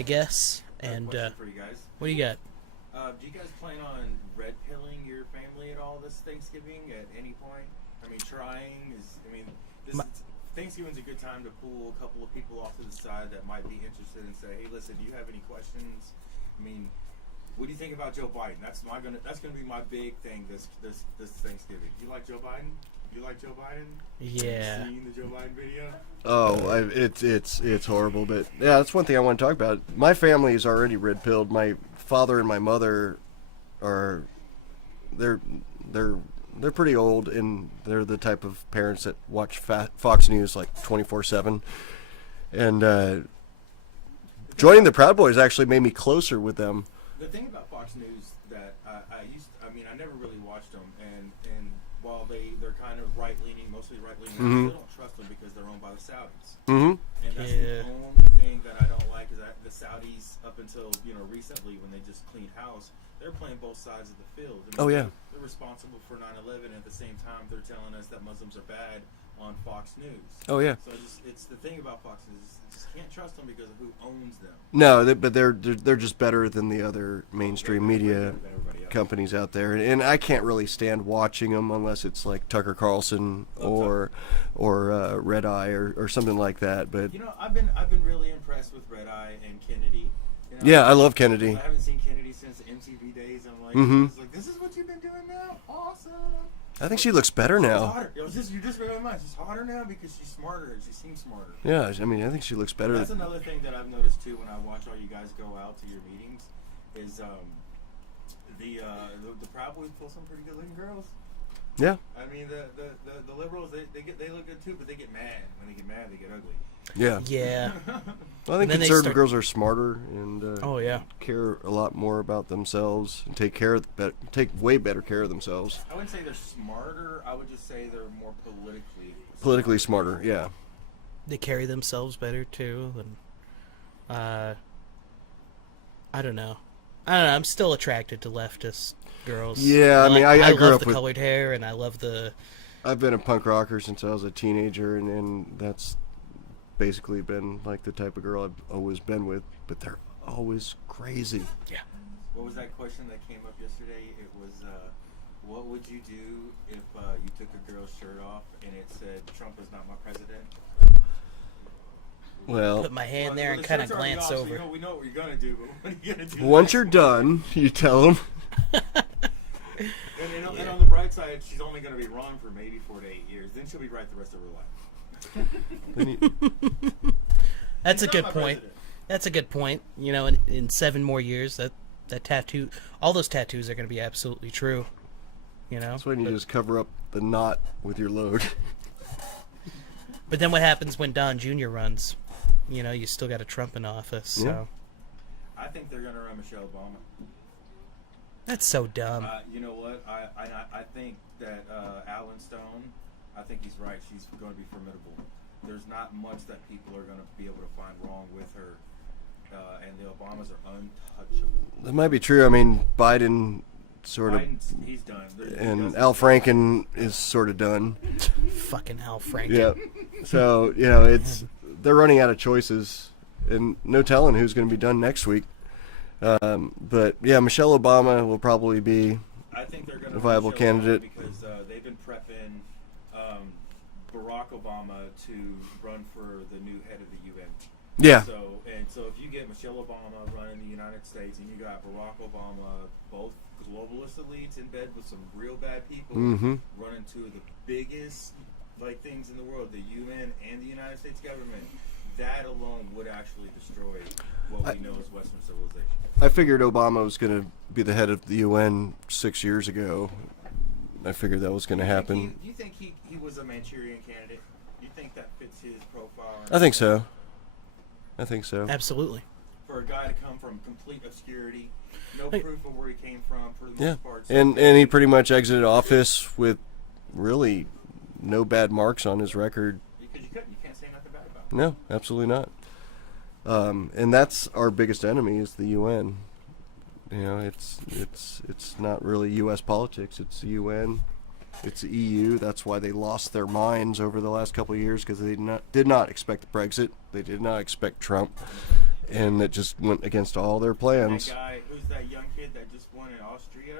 I guess. And question for you guys. what do you got? Do you guys plan on red pilling your family at all this Thanksgiving at any point? I mean, trying is. I mean, Thanksgiving's a good time to pull a couple of people off to the side that might be interested and say, "Hey, listen, do you have any questions?" I mean, what do you think about Joe Biden? That's gonna be my big thing this Thanksgiving. Do you like Joe Biden? You like Joe Biden? Yeah. Have you seen the Joe Biden video? Oh, it's horrible, but yeah, that's one thing I want to talk about. My family is already red pilled. My father and my mother are they're pretty old, and they're the type of parents that watch Fox News like 24/7. And joining the Proud Boys actually made me closer with them. The thing about Fox News that I never really watched them, and while they're kind of right-leaning, mostly right-leaning, Mm-hmm. I still don't trust them because they're owned by the Saudis. Mm-hmm. And that's the only thing that I don't like is that the Saudis, up until recently when they just cleaned house, they're playing both sides of the field. I mean, Oh, yeah. They're responsible for 9/11, and at the same time they're telling us that Muslims are bad on Fox News. Oh, yeah. So it's the thing about Fox News, you just can't trust them because of who owns them. No, but they're just better than the other mainstream media companies out there, and I can't really stand watching them unless it's like Tucker Carlson or Red Eye or something like that. But I've been really impressed with Red Eye and Kennedy. Yeah, I love Kennedy. I haven't seen Kennedy since the MTV days. I'm like, Mm-hmm. it's like, this is what you've been doing now? Awesome. I think she looks better now. You're just very much. She's hotter now because she's smarter. She seems smarter. Yeah, I mean, I think she looks better. That's another thing that I've noticed too when I watch all you guys go out to your meetings is the Proud Boys pull some pretty good looking girls. Yeah. I mean the liberals they look good too, but they get mad. When they get mad, they get ugly. Yeah. Yeah. Well, I think conservative girls are smarter and Oh, yeah. care a lot more about themselves and take way better care of themselves. I wouldn't say they're smarter. I would just say they're more Politically smarter, yeah. They carry themselves better too, and I don't know. I'm still attracted to leftist girls. Yeah, I mean, I grew love up the with colored hair, and I love the. I've been a punk rocker since I was a teenager, and that's basically been like the type of girl I've always been with, but they're always crazy. Yeah. What was that question that came up yesterday? It was, what would you do if you took a girl's shirt off and it said, "Trump is not my president"? Well, Put my hand there and kind of glance off, over. So we know what you're gonna do, but what are you gonna do? once you're done, you tell them. And on the bright side, she's only gonna be wrong for maybe 4 to 8 years. Then she'll be right the rest of her life. That's a He's good not my point. president. That's a good point. In 7 more years, that tattoo, all those tattoos are going to be absolutely true. That's when you just cover up the knot with your load. But then what happens when Don Jr. runs? You still got a Trump in office. Yeah. So I think they're gonna run Michelle Obama. that's so dumb. You know what? I think that Alan Stone, I think he's right. She's going to be formidable. There's not much that people are going to be able to find wrong with her, and the Obamas are untouchable. That might be true. I mean, Biden sort of, he's done. and Al Franken is sort of done. Fucking Al Franken. Yeah. So they're running out of choices, and no telling who's going to be done next week. But yeah, Michelle Obama will probably be I think they're going a viable candidate because they've been prepping Barack Obama to run for the new head of the UN. Yeah. So if you get Michelle Obama running the United States and you got Barack Obama, both globalist elites in bed with some real bad people, Mm-hmm. running two of the biggest things in the world, the UN and the United States government, that alone would actually destroy what we know as Western civilization. I figured Obama was going to be the head of the UN 6 years ago. I figured that was going to happen. Do you think he was a Manchurian candidate? Do you think that fits his profile? I think so. Absolutely. For a guy to come from complete obscurity, no proof of where he came from for the Yeah. most part. And he pretty much exited office with really no bad marks on his record. Because you can't say nothing bad about him. No, absolutely not. And that's our biggest enemy is the UN. It's not really U.S. politics. It's the UN. It's the EU. That's why they lost their minds over the last couple of years because they did not expect Brexit. They did not expect Trump. and it just went against all their That plans. guy, who's that young kid that just won in Austria?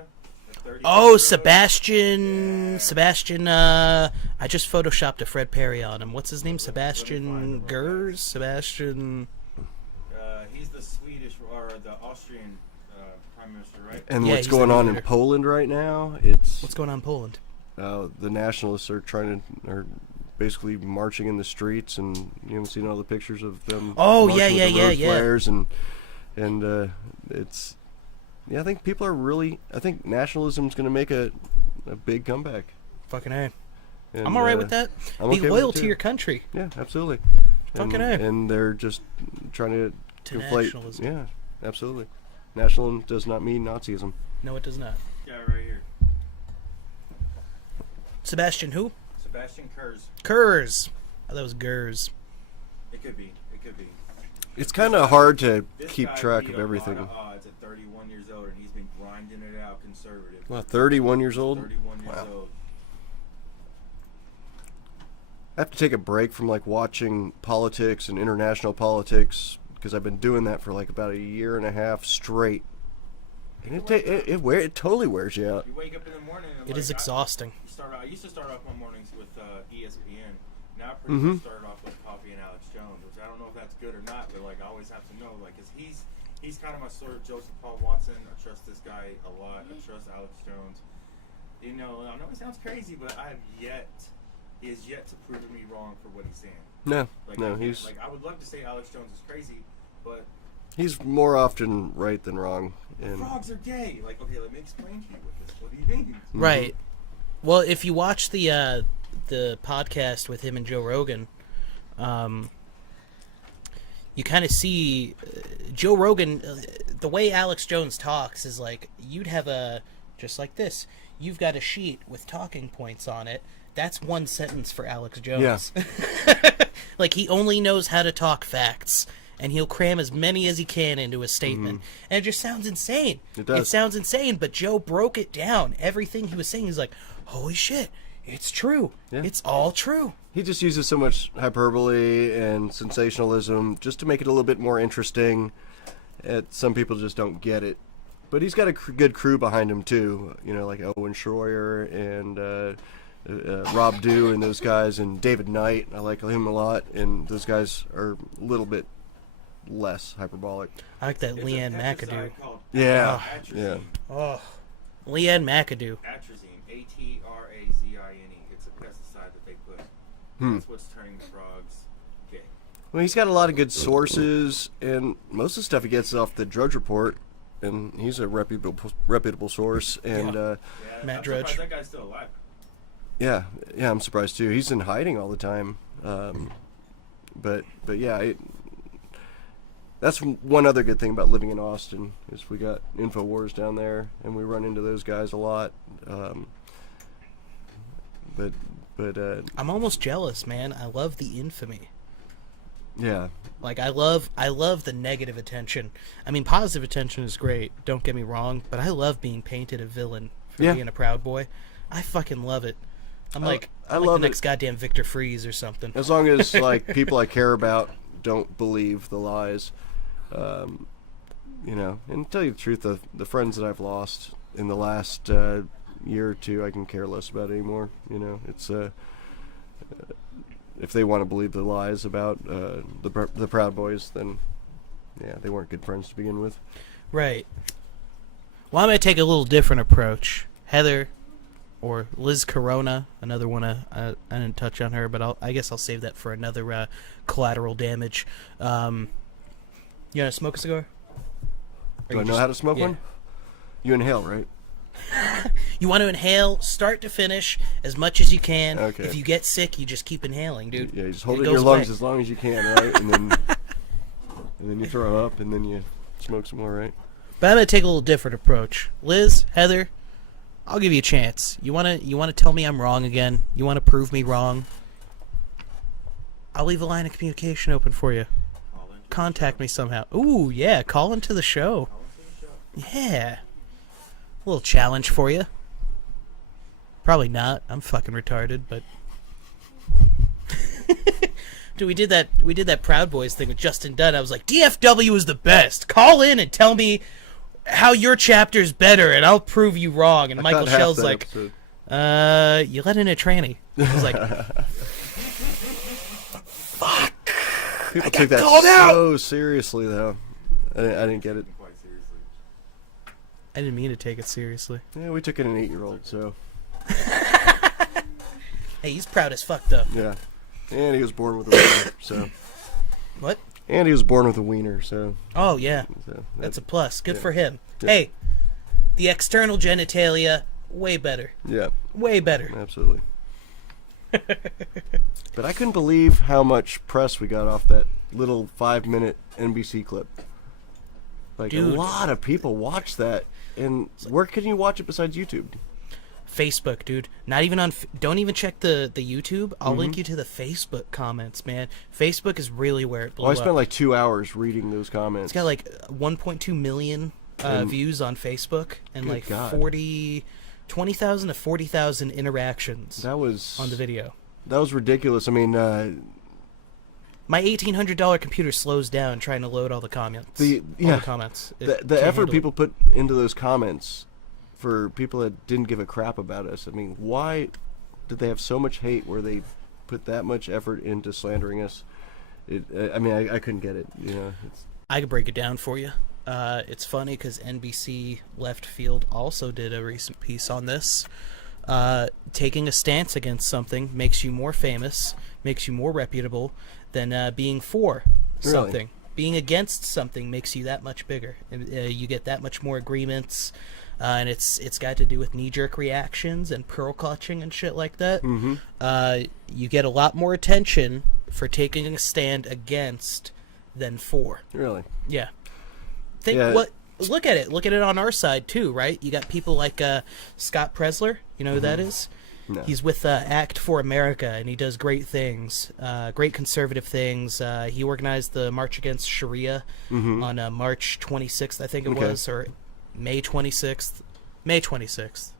At 30 Oh, years old? Sebastian. Yeah. Sebastian. I just photoshopped a Fred Perry on him. What's his name? Let me Sebastian find the Gers. Sebastian. He's the Swedish or the Austrian prime minister, right? And Yeah, what's he's the going on leader. in Poland right now? It's What's going on in Poland? the nationalists are basically marching in the streets, and you haven't seen all the pictures of them. Oh, marching yeah, with the yeah, road yeah. flares and it's I think people are really. I think nationalism's going to make a big comeback. Fucking A. And, I'm alright with that. I'm Be okay with loyal it, to too. your country. Yeah, absolutely. Fucking and, A. and they're just trying to conflate. nationalism. Yeah, absolutely. Nationalism does not mean Nazism. No, it does not. Guy right here, Sebastian who? Sebastian Kurz. Kurz. I thought it was Gers. It could be. It could be. It's kind of hard to This keep guy track beat of everything. A lot of odds at 31 years old, and he's been grinding it out conservative. Wow, 31 years old. 31 years Wow. old. I have to take a break from like watching politics and international politics because I've been doing that for like about a year and a half straight, and it totally wears you out. You wake up in the morning. And It is exhausting. I used to start off my mornings with ESPN. Now I pretty Mhm. much started off with Coffee and Alex Jones, which I don't know if that's good or not, but like I always have to know, like, 'cause he's kind of my sort of Joseph Paul Watson. I trust this guy a lot. I trust Alex Jones. You know, I know it sounds crazy, but he has yet to prove me wrong for what he's saying. No, Like, no, I would love to say Alex Jones is crazy, but he's more often right than wrong. And frogs are gay. Like, okay, let me explain to you what do you mean? Right. Well, if you watch the podcast with him and Joe Rogan, you kind of see Joe Rogan. The way Alex Jones talks is like you'd have just like this. You've got a sheet with talking points on it. That's one sentence for Alex Jones. Yeah. Like he only knows how to talk facts, and he'll cram as many as he can into a statement, and it just sounds insane. It does. It sounds insane, but Joe broke it down. Everything he was saying, he's like, "Holy shit, it's true. Yeah. It's all true." he just uses so much hyperbole and sensationalism just to make it a little bit more interesting. Some people just don't get it. But he's got a good crew behind him too, you know, like Owen Schroyer and Rob Dew and those guys, and David Knight. I like him a lot, and those guys are a little bit less hyperbolic. I like that It's Leanne a McAdoo. pesticide called Yeah, atrazine. yeah. Oh, Leanne McAdoo. Atrazine, ATRAZINE. It's a pesticide that they put. That's what's turning the frogs gay. Well, he's got a lot of good sources, and most of the stuff he gets is off the Drudge Report, and he's a reputable source. And Yeah. Yeah, Matt I'm Drudge. surprised that guy's still alive. yeah, I'm surprised too. He's in hiding all the time. But yeah, that's one other good thing about living in Austin is we got InfoWars down there, and we run into those guys a lot. But I'm almost jealous, man. I love the infamy. yeah, Like I love the negative attention. I mean, positive attention is great. Don't get me wrong, but I love being painted a villain for Yeah. being a Proud Boy. I fucking love it. I'm like love the it. next goddamn Victor Freeze or something. as long as like people I care about don't believe the lies, you know. And to tell you the truth, the friends that I've lost in the last year or two, I can care less about anymore. You know, it's if they want to believe the lies about the Proud Boys, then yeah, they weren't good friends to begin with. Right. Well, I'm going to take a little different approach. Heather, or Liz Corona, another one. I didn't touch on her, but I guess I'll save that for another collateral damage. You want to smoke a cigar? Or Do you I know just- how to smoke yeah. one? You inhale, right? You want to inhale, start to finish, as much as you can. Okay. If you get sick, you just keep inhaling, dude. Yeah, you just hold it in goes your lungs away. as long as you can, right? And then you throw up, and then you smoke some more, right? But I'm gonna take a little different approach. Liz, Heather, I'll give you a chance. You wanna tell me I'm wrong again? You wanna prove me wrong? I'll leave a line of communication open for you. Call into the Contact me somehow. Ooh, yeah, call into the show. Call into the show. Yeah. A little challenge for you. Probably not. I'm fucking retarded, but Dude, we did that Proud Boys thing with Justin Dunn. I was like, DFW is the best. Call in and tell me how your chapter's better, and I'll prove you wrong. And Michael Schell's like, episode. you let in a tranny. I was like, fuck. People take that so seriously, though. I didn't get it. Quite seriously. I didn't mean to take it seriously. Yeah, we took in an 8-year-old, so. Hey, he's proud as fuck, though. Yeah. And he was born with a wiener, so. What? And he was born with a wiener, so. Oh, yeah. So That's a plus. Good yeah. for him. Yeah. Hey, the external genitalia, way better. Yeah, Way better. absolutely. But I couldn't believe how much press we got off that little 5-minute NBC clip. Like, Dude. a lot of people watch that. And where can you watch it besides YouTube? Facebook, dude. Not even on. Don't even check the YouTube. I'll link you to the Facebook comments, man. Facebook is really where it blew Well, I up. spent like 2 hours reading those comments. It's got like 1.2 million views on Facebook and Good like God. 20,000 to 40,000 interactions That was on the video. That was ridiculous. I mean, My $1,800 computer slows down trying to load all the comments. All the comments. It the can't effort handle it. people put into those comments for people that didn't give a crap about us. I mean, why did they have so much hate where they put that much effort into slandering us? I mean, I couldn't get it. You know, I could break it down for you. It's funny because NBC Left Field also did a recent piece on this. Taking a stance against something makes you more famous, makes you more reputable than being for Really? something. Being against something makes you that much bigger. And, you get that much more agreements, and it's got to do with knee-jerk reactions and pearl clutching and shit like that. Mm-hmm. You get a lot more attention for taking a stand against than for. Really. Yeah. Yeah. Look at it. Look at it on our side too, right? You got people like Scott Presler. You know who that is? No. He's with Act for America, and he does great things, great conservative things. He organized the March Against Sharia on March 26th, I think it Okay. was, or May 26th. May 26th.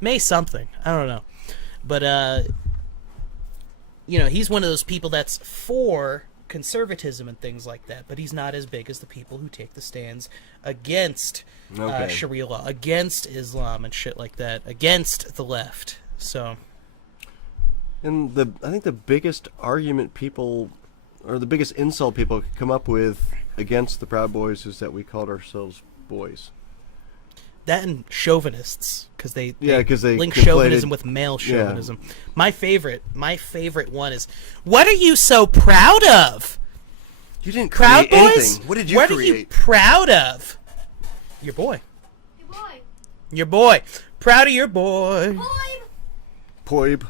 May something. I don't know. But, you know, he's one of those people that's for conservatism and things like that, but he's not as big as the people who take the stands against Okay. Sharia law, against Islam and shit like that, against the left. So, And I think the biggest argument people, or the biggest insult people could come up with against the Proud Boys is that we called ourselves boys. that and chauvinists, because they link conflated- chauvinism with male chauvinism. My favorite one is, what are you so proud of? You didn't Proud create Boys? anything. What did you What create? are you proud of? Your boy. Your boy. Your boy. Proud of your boy. Boy. Poib.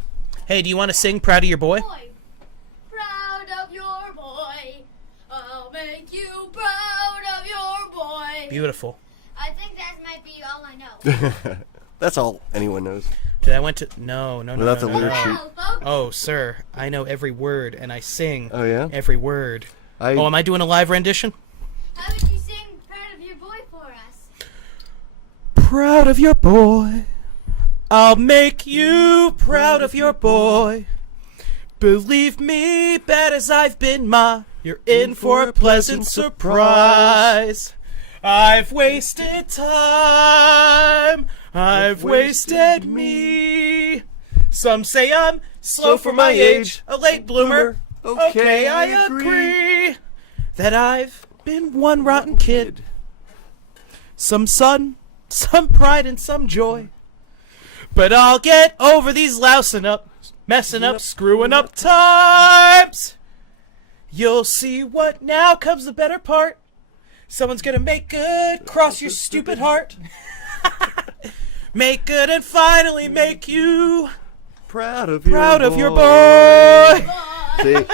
Hey, do you want to sing Proud of Your Boy? Boy. Proud of your boy. I'll make you proud of your boy. Beautiful. I think that might be all I know. That's all anyone knows. Did I went to... No. Without the lyric sheet. Well, folks, Oh, sir, I know every word, and I sing Oh, yeah? every word. I Oh, am I doing a live rendition? how would you sing Proud of Your Boy for us? Proud of your boy. I'll make you proud of your boy. Believe me, bad as I've been, Ma, you're in for a pleasant surprise. I've wasted time. I've wasted me. Some say I'm slow for my age, a late bloomer. Okay, I agree that I've been one rotten kid. Some sun, some pride, and some joy. But I'll get over these lousing up, messing up, screwing up times. You'll see what now comes the better part. Someone's gonna make good, cross your stupid heart. Make good and finally make you proud of your boy. See,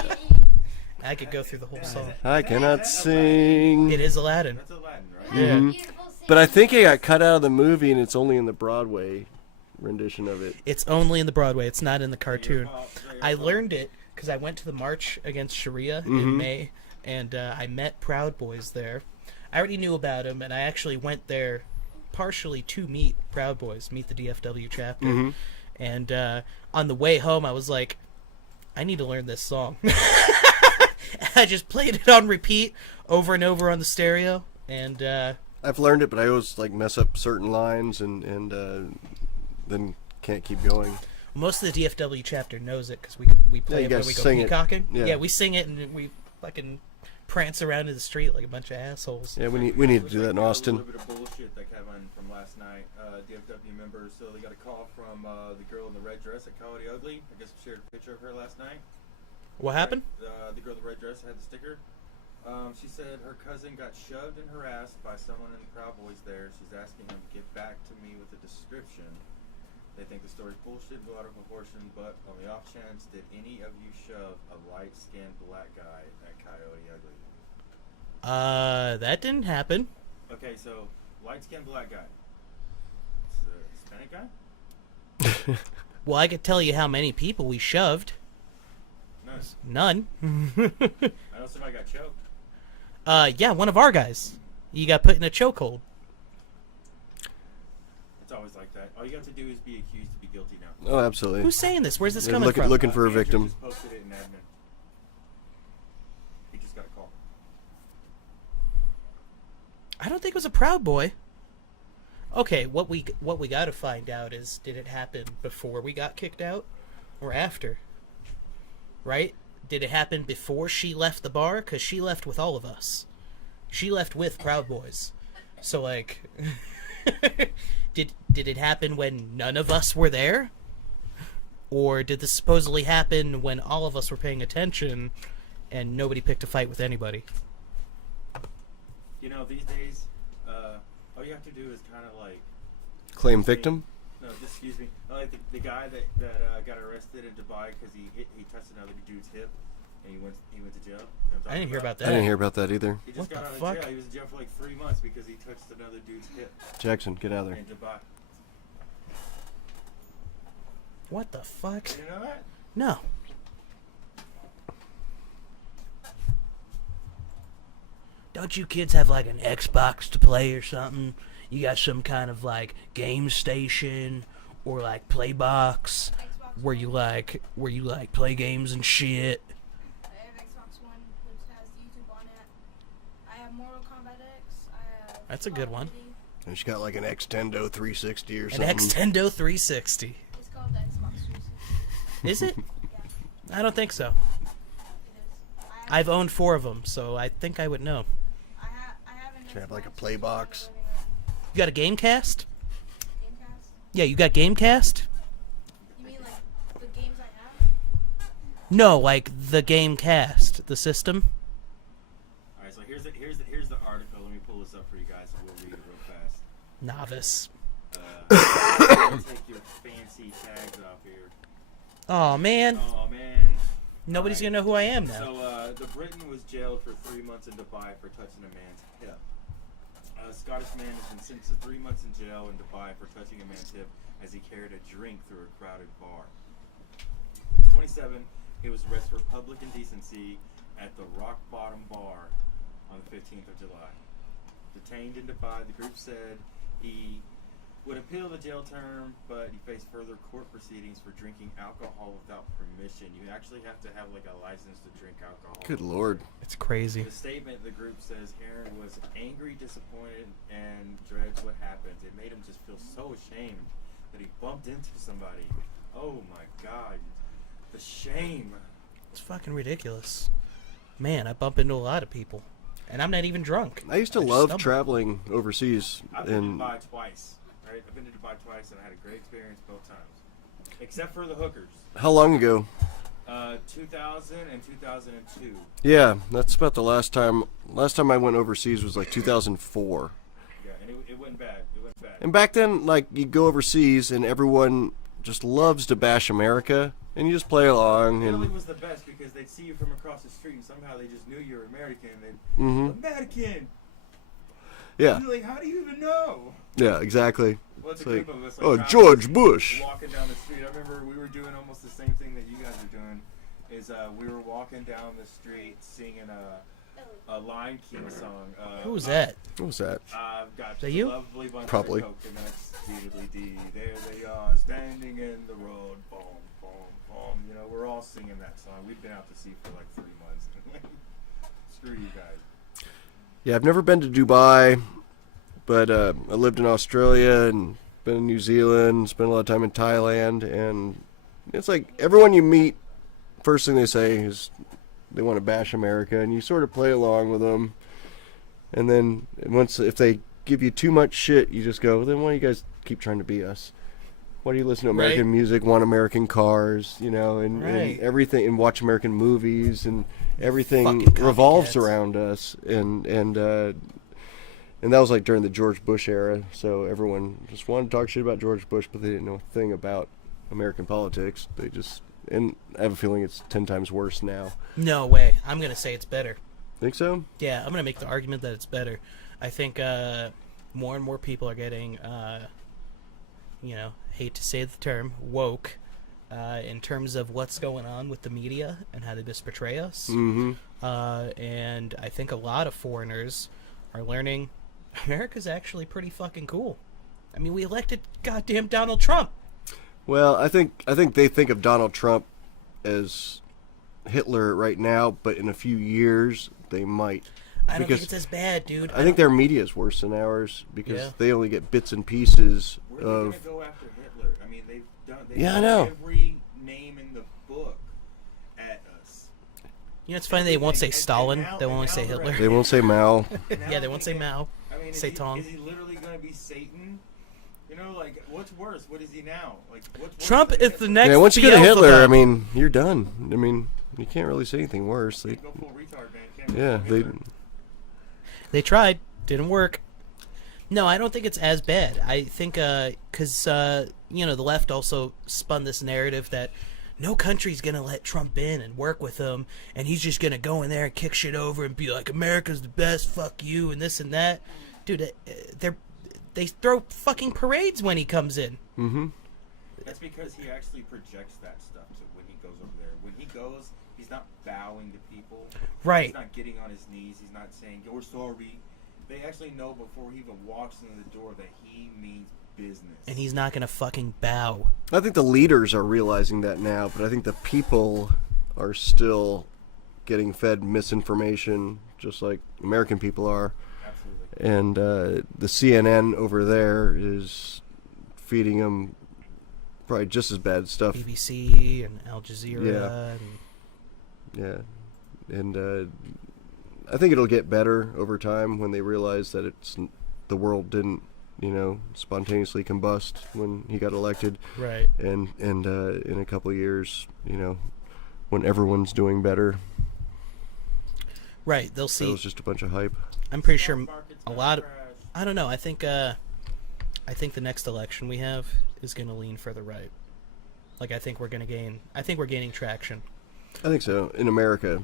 I could go through the whole song. I cannot sing. It is Aladdin. That's Aladdin, right? Yeah. Beautiful singing. But I think it got cut out of the movie, and it's only in the Broadway rendition of it. It's only in the Broadway. It's not in the cartoon. Oh, I learned it because I went to the March Against Sharia in May, and I met Proud Boys there. I already knew about them, and I actually went there partially to meet Proud Boys, meet the DFW chapter. And on the way home, I was like, I need to learn this song. I just played it on repeat over and over on the stereo, and I've learned it, but I always like mess up certain lines and then can't keep going. most of the DFW chapter knows it because we play you it when guys we go sing it. peacocking. Yeah. We sing it and we fucking prance around in the street like a bunch of assholes. Yeah, we need to do that in A Austin. little bit of bullshit that came in from last night. DFW members, so they got a call from the girl in the red dress at Coyote Ugly. I guess we shared a picture of her last night. What happened? The girl in the red dress had the sticker. She said her cousin got shoved and harassed by someone in the Proudboys there. She's asking him to get back to me with a description. They think the story's bullshit and go out of proportion, but on the off chance, did any of you shove a light-skinned black guy at Coyote Ugly? That didn't happen. Okay, so light-skinned black guy. It's a Hispanic guy? Well, I could tell you how many people we shoved. None. None. I know somebody got choked. Yeah, one of our guys. You got put in a chokehold. It's always like that. All you have to do is be accused to be guilty now. Oh, absolutely. Who's saying this? Where's this They're coming from? looking for a Andrew victim. just posted it in admin. He just got a call. I don't think it was a Proud Boy. Okay, what we got to find out is, did it happen before we got kicked out or after? Right? Did it happen before she left the bar? Because she left with all of us. She left with Proud Boys. So, like, did it happen when none of us were there? Or did this supposedly happen when all of us were paying attention and nobody picked a fight with anybody? You know, these days, all you have to do is kind of like... Claim victim? No, just excuse me. Like the guy that got arrested in Dubai because he touched another dude's hip and he went to jail. You know what I'm I didn't hear talking about that. I didn't hear about that either. He What just got the out of fuck? jail. He was in jail for like 3 months because he touched another dude's hip Jackson, get out of there. in Dubai. What the fuck? Did you know that? No. Don't you kids have like an Xbox to play or something? You got some kind of like game station or like Playbox Xbox where you like play games and shit. I have Xbox One, which has YouTube on it. I have Mortal Kombat X. I have That's a good Call of one. Duty. And she got like an Xtendo 360 or An something. Extendo 360. It's called the Xbox 360. Is it? Yeah, I don't think so. it is. I've owned 4 of them, so I think I would know. I have an Should have, like, a Xbox play in my box. living room. You got a Gamecast? Gamecast? Yeah, you got Gamecast? You mean like the games I have? No, like the Gamecast, the system. All right, so here's the article. Let me pull this up for you guys and we'll read it real fast. Novice. Take your fancy tags off here. Oh man, Oh man. nobody's Alright. gonna know who I am now. So the Briton was jailed for 3 months in Dubai for touching a man's hip. A Scottish man has been sentenced to 3 months in jail in Dubai for touching a man's hip as he carried a drink through a crowded bar. He's 27. He was arrested for public indecency at the Rock Bottom Bar on the 15th of July. Detained in Dubai, the group said he would appeal the jail term, but he faced further court proceedings for drinking alcohol without permission. You actually have to have like a license to drink alcohol. Good lord. It's crazy. In the statement, the group says Aaron was angry, disappointed, and dreads what happened. It made him just feel so ashamed that he bumped into somebody. Oh my God, the shame. It's fucking ridiculous. Man, I bump into a lot of people, and I'm not even drunk. I used to just love stumble. traveling overseas, I've been and to Dubai twice. Right? I've been to Dubai twice, and I had a great experience both times, except for the hookers. how long ago? 2000 and 2002. Yeah, that's about the last time. Last time I went overseas was like 2004. Yeah, and it went bad. It went bad. And back then, like, you go overseas and everyone just loves to bash America, and you just play along. Italy And was the best because they'd see you from across the street, and somehow they just knew you were American. They'd American. yeah, You're like, how do you even know? yeah, exactly. Well, it's It's a like, group of us. oh, travelers George Bush. Walking down the street. I remember we were doing almost the same thing that you guys are doing. Is we were walking down the street singing a Lion King song. Who's that? What was that? I've got that a you? lovely bunch Probably. of coconuts, deedly-dee. There they are, standing in the road. Boom, boom, boom. You know, we're all singing that song. We've been out to sea for like 3 months. screw you guys. Yeah, I've never been to Dubai, but I lived in Australia and been in New Zealand, spent a lot of time in Thailand, and it's like everyone you meet, first thing they say is they want to bash America, and you sort of play along with them. And then if they give you too much shit, you just go, well, then why do you guys keep trying to be us? Why do you listen to American music, want American cars, and everything, and watch American movies, and everything revolves around us, and that was like during the George Bush era, so everyone just wanted to talk shit about George Bush, but they didn't know a thing about American politics. And I have a feeling it's 10 times worse now. No way. I'm going to say it's better. Think so? Yeah, I'm going to make the argument that it's better. I think more and more people are getting, hate to say the term, woke, in terms of what's going on with the media and how they misportray us. Mm-hmm. And I think a lot of foreigners are learning America's actually pretty fucking cool. I mean, we elected goddamn Donald Trump. Well, I think they think of Donald Trump as Hitler right now, but in a few years they might. I don't think it's as bad, dude. I think their media is worse than ours because they only get bits and pieces Where are they of. going to go after Hitler? I mean, they've done I know. every name in the book at us. It's funny they won't say Stalin. now- They'll and only now say the Hitler. rest- They won't say Mao. Yeah, they won't say Mao. I mean, Satan. Is he literally going to be Satan? What's worse? What is he now? What's worse Trump than is Hitler? the next Yeah, once you go to Beelzebub. Hitler, I mean, you're done. I mean, you can't really say anything worse. Go full retard, man. Can't Yeah, go Hitler. They tried. Didn't work. No, I don't think it's as bad. I think, because, the left also spun this narrative that no country's going to let Trump in and work with him, and he's just going to go in there and kick shit over and be like, America's the best, fuck you, and this and that. Dude, they throw fucking parades when he comes in. Mm-hmm. That's because he actually projects that stuff to when he goes over there. When he goes, he's not bowing to people. Right. He's not getting on his knees. He's not saying, "You're sorry." They actually know before he even walks into the door that he means business. And he's not going to fucking bow. I think the leaders are realizing that now, but I think the people are still getting fed misinformation, just like American people are. Absolutely. And the CNN over there is feeding them probably just as bad stuff. BBC and Al Jazeera. Yeah. And I think it'll get better over time when they realize that the world didn't, spontaneously combust when he got elected. Right. And in a couple of years, when everyone's doing better. Right. They'll see. That was just a bunch of hype. I'm pretty sure Market's a gonna lot of... crash. I don't know. I think the next election we have is going to lean further right. I think we're gaining traction. I think so. In America.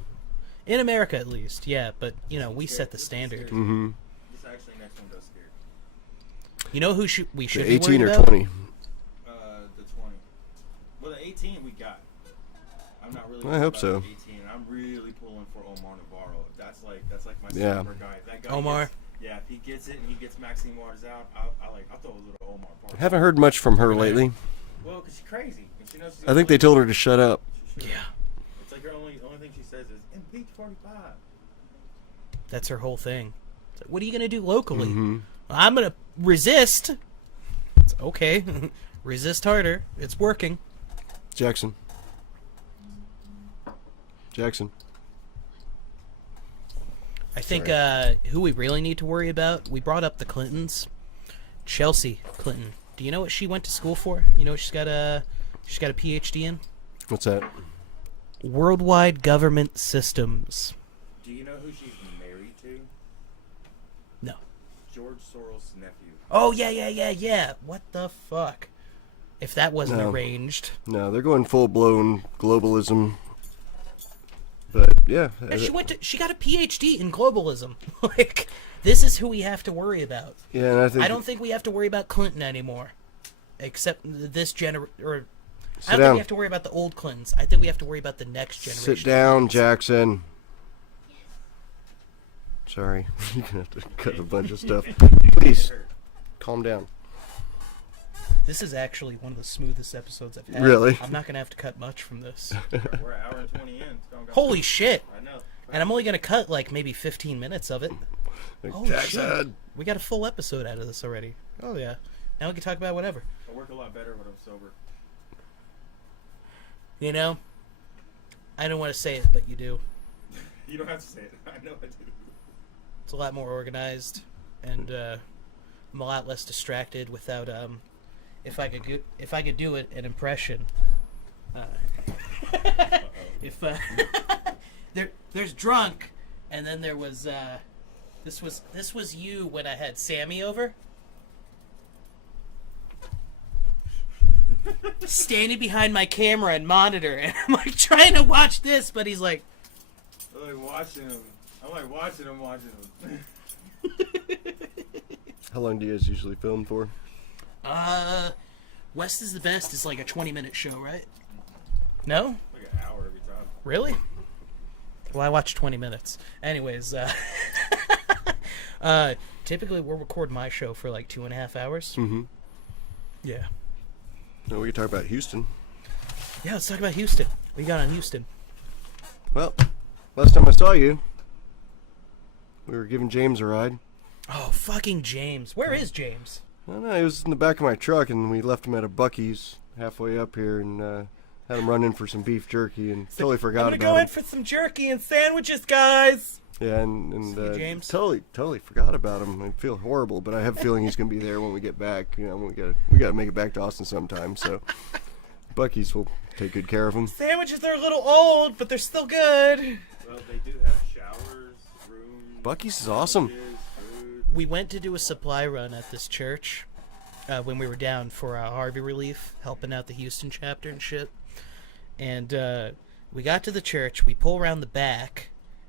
In America, at least, yeah. But, we set the standard. Mm-hmm. This actually next one does scare. You know who we should be 18 worried or about? 20. The 20. Well, the 18 we got. I'm not really. I hope about so. the 18. I'm really pulling for Omar Navarro. That's like my Yeah. super guy. That guy. Omar? If he gets it and he gets Maxine Waters out, I'll throw a little Omar part. Haven't heard much from her lately. Well, because she's crazy. And she knows she's I think they told her to shut up. She should. Yeah. It's like her only thing she says is impeach 45. That's her whole thing. It's like, what are you going to do locally? Mm-hmm. I'm going to resist. It's okay. Resist harder. It's working. Jackson. I think who we really need to worry about, we brought up the Clintons. Chelsea Clinton. Do you know what she went to school for? You know what she's got a PhD in? What's that? Worldwide Government Systems. Do you know who she's married to? No. George Soros' nephew. Oh, yeah. What the fuck? If that wasn't No. arranged. No, they're going full-blown globalism. But, yeah. And she got a PhD in globalism. This is who we have to worry about. Yeah, and I don't think we have to worry about Clinton anymore. Except this I don't Sit think down. we have to worry about the old Clintons. I think we have to worry about the next generation. Sit down, Jackson. Sorry. You're going to have to cut a bunch of stuff. Please, calm down. This is actually one of the smoothest episodes I've had. Really? I'm not going to have to cut much from this. We're an hour and 20 in. It's gone Holy shit. I know. And I'm only gonna cut like maybe 15 minutes of it. Oh shit! Jackson. We got a full episode out of this already. Oh yeah. Now we can talk about whatever. I work a lot better when I'm sober. You know, I don't want to say it, but you do. You don't have to say it. I know I do. It's a lot more organized, and I'm a lot less distracted without if I could do it an impression. If there's drunk, and then there was this was you when I had Sammy over. Standing behind my camera and monitor, and I'm like trying to watch this, but he's like, I like watching him. I like watching him. How long do you guys usually film for? West is the Best is like a 20-minute show, right? No? Like an hour every time. Really? Well, I watch 20 minutes. Anyways, typically we'll record my show for like 2.5 hours. Mm-hmm. Yeah. No, we can talk about Houston. Yeah, let's talk about Houston. What you got on Houston? Well, last time I saw you, we were giving James a ride. Oh, fucking James. Where is James? I don't know, he was in the back of my truck, and we left him at a Buc-ee's halfway up here, and had him run in for some beef jerky, and totally forgot I'm about gonna go him. in for some jerky and sandwiches, guys. Yeah, and See you, James. totally forgot about him. I feel horrible, but I have a feeling he's gonna be there when we get back. You know, we gotta make it back to Austin sometime. So, Buc-ee's will take good care of him. Sandwiches are a little old, but they're still good. Well, they do have showers, rooms. Buc-ee's is awesome. Food. We went to do a supply run at this church when we were down for Harvey relief, helping out the Houston chapter and shit. And we got to the church. We pull around the back.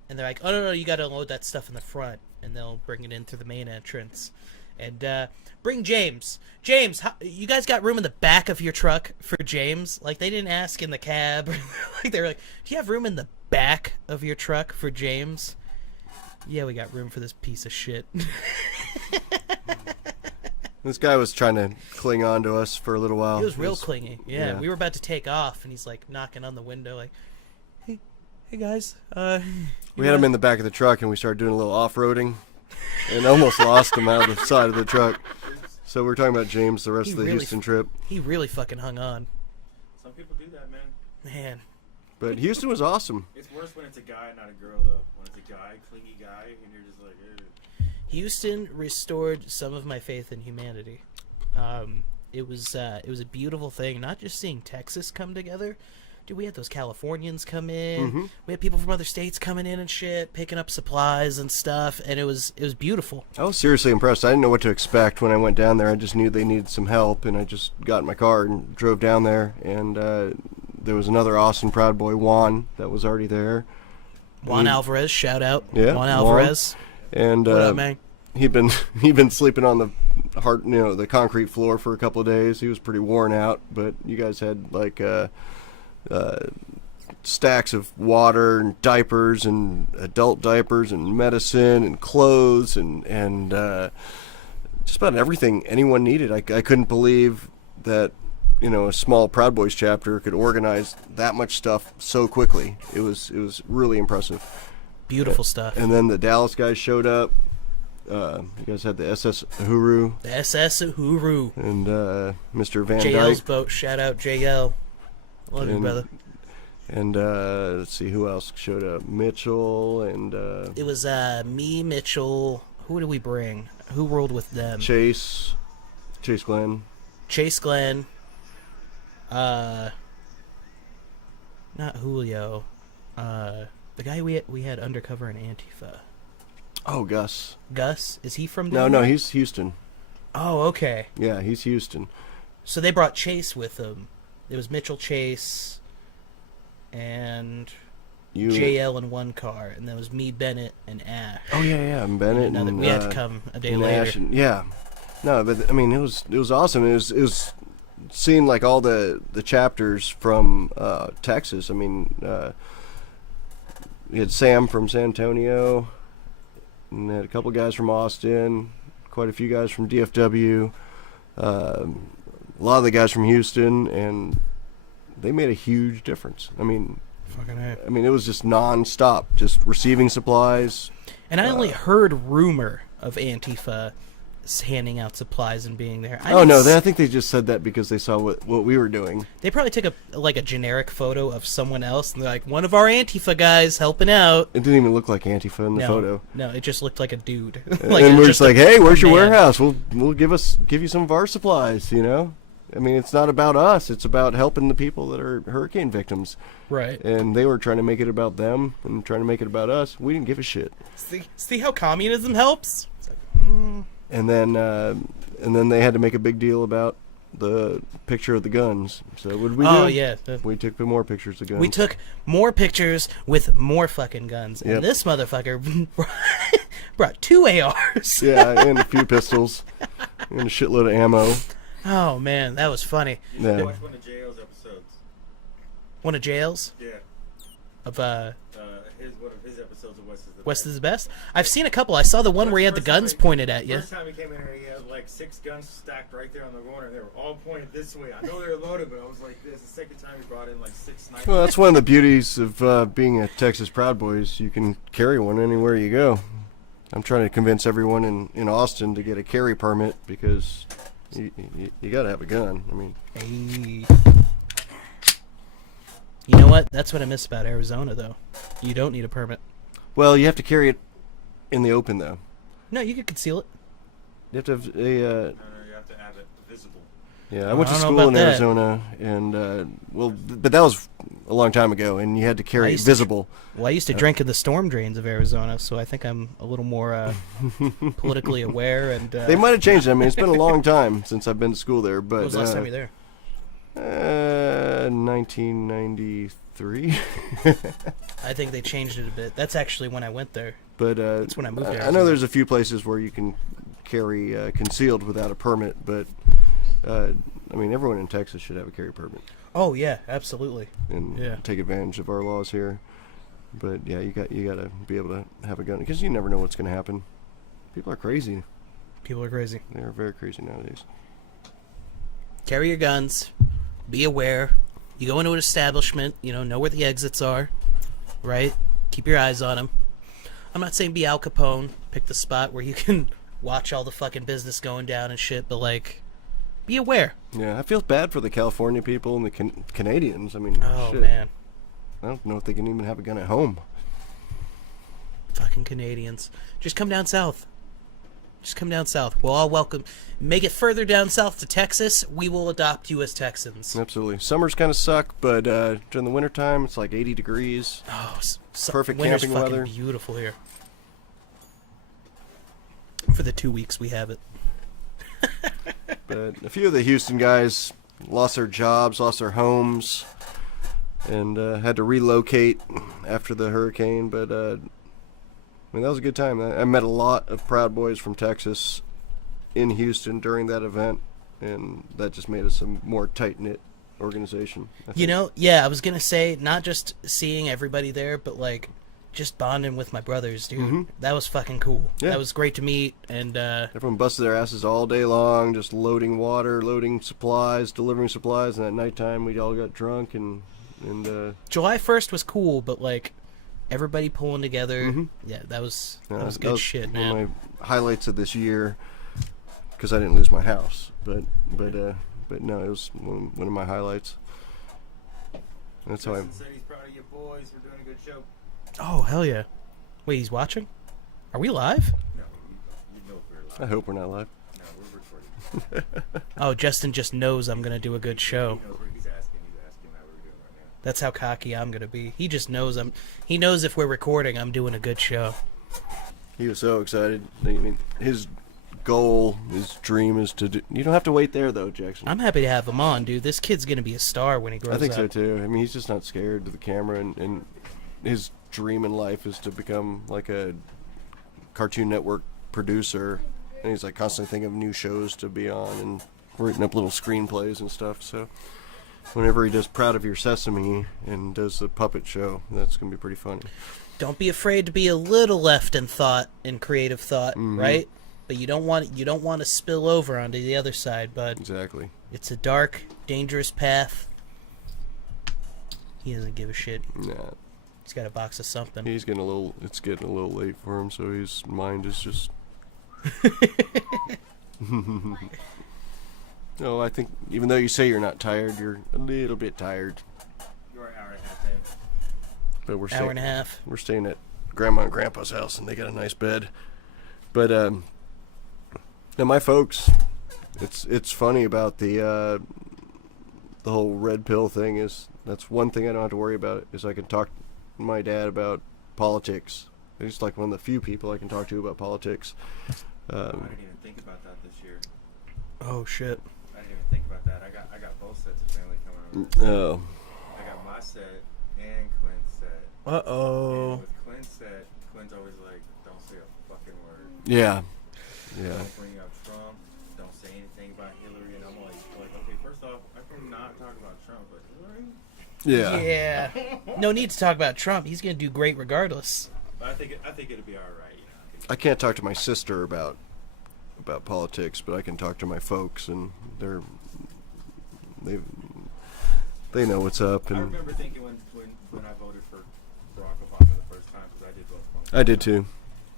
And they're like, oh, no, you got to load that stuff in the front. And they'll bring it in through the main entrance. And bring James. James, you guys got room in the back of your truck for James? Like, they didn't ask in the cab. Like, they were like, do you have room in the back of your truck for James? Yeah, we got room for this piece of shit. This guy was trying to cling on to us for a little while. He was real clingy. Yeah, yeah. we were about to take off. And he's, like, knocking on the window, like, hey guys, We had him in the back of the truck, and we started doing a little off-roading, and almost lost him out of the side of the truck. So we're talking about James the rest of the Houston trip. He really fucking hung on. Some people do that, man. Man. But Houston was awesome. It's worse when it's a guy, not a girl, though. When it's a guy, clingy guy, and you're just like, ew. Houston restored some of my faith in humanity. It was a beautiful thing, not just seeing Texas come together. Dude, we had those Californians come in. Mm-hmm. We had people from other states coming in and shit, picking up supplies and stuff, and it was beautiful. I was seriously impressed. I didn't know what to expect when I went down there. I just knew they needed some help, and I just got in my car and drove down there. And there was another awesome Proud Boy, Juan, that was already there. Juan Alvarez, shout out. Yeah, Juan Alvarez. And What up, man? he'd been sleeping on the the concrete floor for a couple of days. He was pretty worn out, but you guys had like stacks of water and diapers and adult diapers and medicine and clothes and just about everything anyone needed. I couldn't believe that a small Proud Boys chapter could organize that much stuff so quickly. It was really impressive. Beautiful stuff. And then the Dallas guys showed up. You guys had the SS Uhuru. The SS Uhuru. And Mr. Van JL's Dyke. boat. Shout out JL. Love you, brother. And let's see who else showed up. Mitchell and It was me, Mitchell. Who did we bring? Who rolled with them? Chase Glenn. Chase Glenn. Not Julio. The guy we had undercover in Antifa. Oh, Gus. Gus? Is he from No, down no, there? he's Houston. Oh, okay. Yeah, he's Houston. So they brought Chase with them. It was Mitchell, Chase, and JL in one car, and then it was me, Bennett, and Ash. Oh yeah, and Bennett. We had to come a day and later. Ash and, yeah. No, but I mean, it was awesome. It was seeing like all the chapters from Texas. I mean, we had Sam from San Antonio, and had a couple guys from Austin, quite a few guys from DFW, a lot of the guys from Houston, and they made a huge difference. I mean, Fucking A. I mean, it was just non-stop, just receiving supplies. And I only heard rumor of Antifa handing out supplies and being there. Oh no, I think they just said that because they saw what we were doing. They probably took a generic photo of someone else, and they're like, one of our Antifa guys helping out. It didn't even look like Antifa in the photo. No, it just looked like a dude. And we're just like, hey, where's your man. warehouse? We'll give you some of our supplies. You know, I mean, it's not about us. It's about helping the people that are hurricane victims. Right. And they were trying to make it about them and trying to make it about us. We didn't give a shit. See how communism helps? It's like, And then they had to make a big deal about the picture of the guns. So what did we do? oh yeah. We took more pictures of guns. We took more pictures with more fucking guns. Yep. And this motherfucker brought 2 ARs. Yeah, and a few pistols, and a shitload of ammo. Oh man, that was funny. You should Yeah. watch one of JL's episodes. One of jails Yeah. of One of his episodes of West is the West Best. is the best. I've seen a couple. I saw the one where he had the guns pointed at you. First time he came in here, he had like 6 guns stacked right there on the corner. They were all pointed this way. I know they were loaded, but I was like this. The second time he brought in like 6 snipers. Well, that's one of the beauties of being a Texas Proud Boys. You can carry one anywhere you go. I'm trying to convince everyone in Austin to get a carry permit because you got to have a gun. I mean, Hey. You know what? That's what I miss about Arizona, though. You don't need a permit. well, you have to carry it in the open though. No, you can conceal it. You have to have a. No, you have to have it visible. Yeah, I went to I don't know school about in that. Arizona, and but that was a long time ago, and you had to carry it used to- visible. Well, I used to drink in the storm drains of Arizona, so I think I'm a little more politically aware. And They might have changed it. I mean, it's been a long time since I've been to school there, but when was the last time you were there? 1993. I think they changed it a bit. That's actually when I went there. But That's when I moved to I know Arizona. there's a few places where you can carry concealed without a permit, but I mean, everyone in Texas should have a carry permit Oh yeah, absolutely. and Yeah. take advantage of our laws here. But yeah, you got to be able to have a gun because you never know what's going to happen. People are crazy. People are crazy. They're very crazy nowadays. Carry your guns. Be aware. You go into an establishment, know where the exits are, right? Keep your eyes on them. I'm not saying be Al Capone. Pick the spot where you can watch all the fucking business going down and shit, but like, be aware. Yeah, I feel bad for the California people and the Canadians. I mean, Oh shit. man, I don't know if they can even have a gun at home. fucking Canadians. Just come down south. Just come down south. We'll all welcome. Make it further down south to Texas. We will adopt you as Texans. Absolutely. Summers kind of suck, but during the wintertime, it's like 80 degrees. Oh, Perfect winter's camping fucking weather. beautiful here. For the 2 weeks we have it. But a few of the Houston guys lost their jobs, lost their homes, and had to relocate after the hurricane. But I mean, that was a good time. I met a lot of Proud Boys from Texas in Houston during that event, and that just made us a more tight-knit organization. I think. Yeah, I was gonna say not just seeing everybody there, but like just bonding with my brothers, dude. Mhm. That was fucking cool. Yeah. That was great to meet, and Everyone busted their asses all day long, just loading water, loading supplies, delivering supplies, and at nighttime we all got drunk and July 1st was cool, but like everybody pulling together, Mhm. yeah, that was that good shit, one man. of my highlights of this year because I didn't lose my house, but no, it was one of my highlights. That's how I. Justin said he's proud of you boys. We're doing a good show. Oh hell yeah! Wait, he's watching? Are we live? No, you know if we're live. I hope we're not live. No, we're recording. Oh, Justin just knows I'm gonna do a good show. He knows where he's asking. He's asking how we're doing right now. That's how cocky I'm gonna be. He just knows he knows if we're recording, I'm doing a good show. He was so excited. I mean, his goal, his dream is to do. You don't have to wait there though, Jackson. I'm happy to have him on, dude. This kid's gonna be a star when he grows I think up. so too. I mean, he's just not scared to the camera, and his dream in life is to become like a Cartoon Network producer. And he's like constantly thinking of new shows to be on and writing up little screenplays and stuff. So whenever he does Proud of Your Sesame and does the puppet show, that's gonna be pretty funny. Don't be afraid to be a little left in thought and creative thought, right? But you don't want to spill over onto the other side, bud. Exactly. It's a dark, dangerous path. He doesn't give a shit. Nah. He's got a box of something. It's getting a little late for him, so his mind is just. No, I think even though you say you're not tired, you're a little bit tired. You're an hour and a half in. But we're Hour and a half. We're staying at Grandma and Grandpa's house, and they got a nice bed. But now my folks, it's funny about the whole red pill thing. Is that's one thing I don't have to worry about. Is I can talk to my dad about politics. He's like one of the few people I can talk to about politics. I didn't even think about that this year. Oh shit. I didn't even think about that. I got both sets of family coming over. Oh. I got my set and Quinn's set. Uh-oh. And with Quinn's set, Quinn's always like, don't say a fucking word. Yeah. Yeah. Don't bring up Trump. Don't say anything about Hillary. And I'm like, okay, first off, I can not talk about Trump, but Hillary? Yeah. Yeah. No need to talk about Trump. He's gonna do great regardless. But I think it'll be all right. You know? I can't talk to my sister about politics, but I can talk to my folks, and they know what's up. I And remember thinking when I voted for Barack Obama the first time, because I did vote for him. I did too.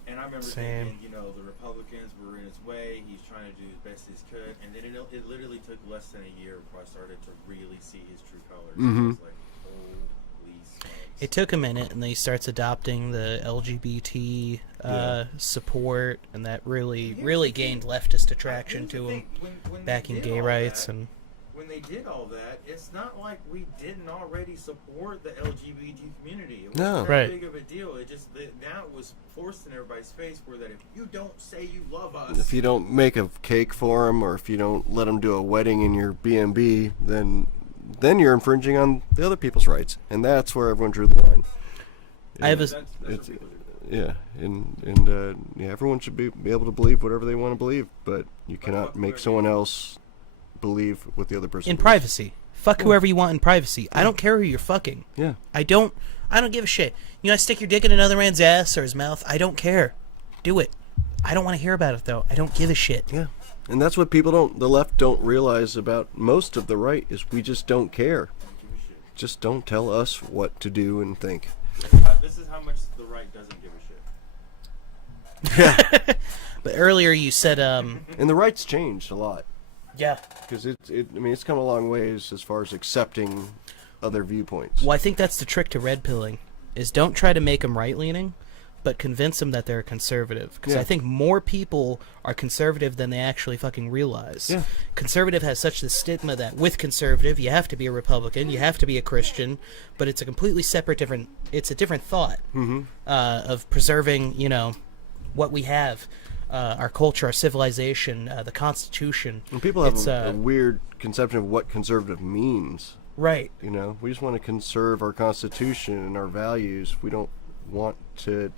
And I remember Same. thinking, the Republicans were in his way. He's trying to do as best he could. And then it literally took less than a year before I started to really see his true colors. Mhm. It was like, holy smokes. It took a minute, and then he starts adopting the LGBT support, and that really gained leftist attraction to him, backing gay rights and. When they did all that, it's not like we didn't already support the LGBT community. It wasn't No. that Right. big of a deal. It just now it was forced in everybody's face where that if you don't say you love us, If you don't make a cake for them, or if you don't let them do a wedding in your B&B, then you're infringing on the other people's rights, and that's where everyone drew the line. I have a- that's what it's, people do. yeah, and everyone should be able to believe whatever they want to believe, but you cannot make someone else believe what the other person In believes. privacy. Fuck whoever you want in privacy. I don't care who you're fucking. Yeah. I don't give a shit. You know, I stick your dick in another man's ass or his mouth. I don't care. Do it. I don't want to hear about it though. I don't give a shit. Yeah. And that's what the left don't realize about most of the right, is we just don't care. Just don't tell us what to do and think. This is how much the right doesn't give a shit. Yeah. But earlier you said And the right's changed a lot. yeah. Because it's come a long ways as far as accepting other viewpoints. Well, I think that's the trick to red pilling, is don't try to make them right-leaning, but convince them that they're conservative. Because Yeah. I think more people are conservative than they actually fucking realize. Yeah. Conservative has such the stigma that with conservative, you have to be a Republican, you have to be a Christian, but it's a completely separate, it's a different thought of preserving, what we have. Our culture, our civilization, the Constitution. And people have It's, a weird conception of what conservative means. Right. We just want to conserve our Constitution and our values. We don't want to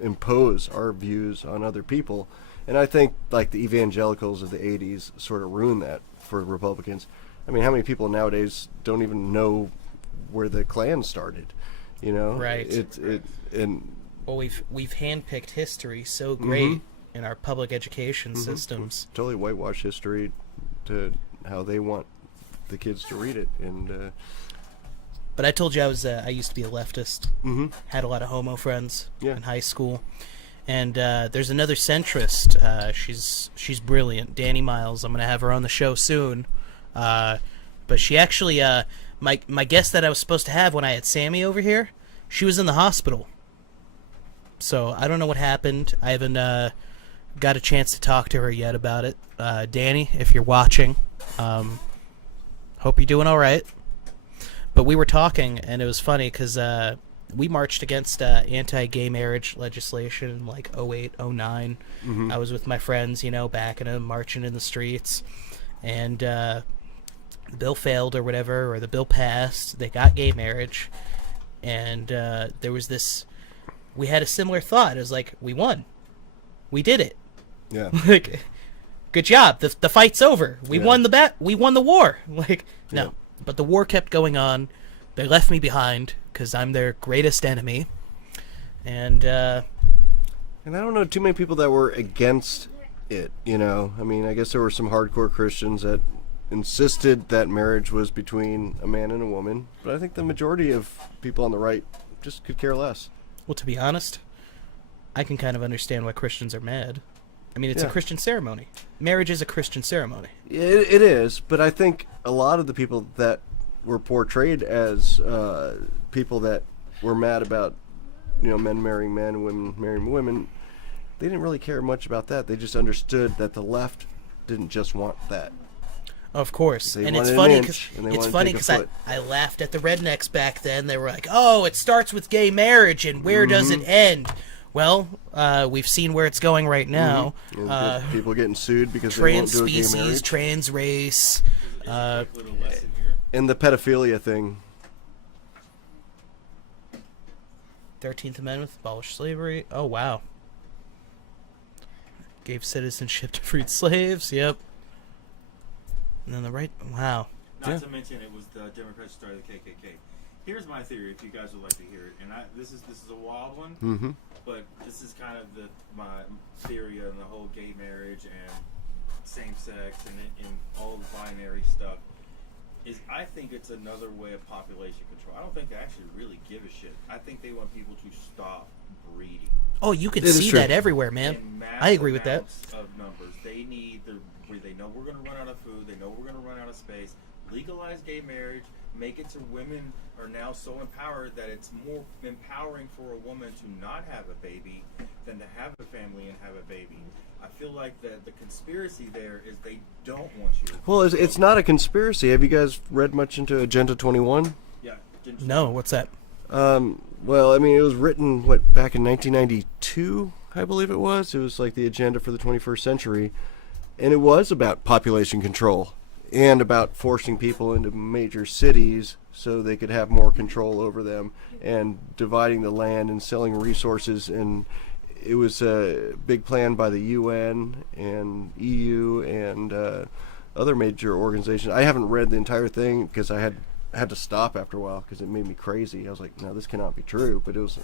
impose our views on other people. And I think like the evangelicals of the 80s sort of ruined that for Republicans. I mean, how many people nowadays don't even know where the Klan started? Right. Well, we've handpicked history so great in our public education systems. totally whitewash history to how they want the kids to read it. And But I told you I used to be a leftist. Had a lot of homo friends in high school. And there's another centrist. She's brilliant, Danny Miles. I'm gonna have her on the show soon. But she actually, my guest that I was supposed to have when I had Sammy over here, she was in the hospital. So I don't know what happened. I haven't got a chance to talk to her yet about it. Danny, if you're watching, hope you're doing all right. But we were talking, and it was funny because we marched against anti-gay marriage legislation in like 08, 09. I was with my friends, backing them, marching in the streets. And the bill failed or whatever, or the bill passed. They got gay marriage. And there was this... We had a similar thought. It was like, we won. We did it. yeah. Like, good job. The fight's over. We won the bet. We won the war. Like, no. Yeah. But the war kept going on. They left me behind because I'm their greatest enemy. And And I don't know too many people that were against it, I mean, I guess there were some hardcore Christians that insisted that marriage was between a man and a woman. But I think the majority of people on the right just could care less. Well, to be honest, I can kind of understand why Christians are mad. I mean, it's a Yeah. Christian ceremony. Marriage is a Christian ceremony. It is, but I think a lot of the people that were portrayed as people that were mad about, men marrying men and women marrying women, they didn't really care much about that. They just understood that the left didn't just want that. Of course. They And it's wanted an funny inch, because and they it's wanted to funny take a 'cause I, foot. I laughed at the rednecks back then. They were like, "Oh, it starts with gay marriage, and where does it end?" Well, we've seen where it's going right now. And there's people getting sued because they won't Trans do a gay species, marriage. trans race. There's a quick little lesson here. And the pedophilia thing. 13th Amendment abolished slavery. Oh, wow. Gave citizenship to freed slaves. Yep. And then the right. Wow. Not to mention it was the Democrats who started the KKK. Here's my theory, if you guys would like to hear it, and this is a wild one, Mm-hmm. but this is kind of my theory on the whole gay marriage and same sex and all the binary stuff. Is I think it's another way of population control. I don't think they actually really give a shit. I think they want people to stop breeding. Oh, you can It is see true. that everywhere, man. In mass I agree with that. amounts Of numbers, they know we're going to run out of food. They know we're going to run out of space. Legalize gay marriage. Make it so women are now so empowered that it's more empowering for a woman to not have a baby than to have a family and have a baby. I feel like the conspiracy there is they don't want you. Well, it's not a conspiracy. Have you guys read much into Agenda 21? Yeah. didn't you? No, what's that? Well, I mean, it was written, back in 1992, I believe it was. It was like the agenda for the 21st century. And it was about population control and about forcing people into major cities so they could have more control over them and dividing the land and selling resources. And it was a big plan by the UN and EU and other major organizations. I haven't read the entire thing because I had to stop after a while because it made me crazy. I was like, no, this cannot be true. But it was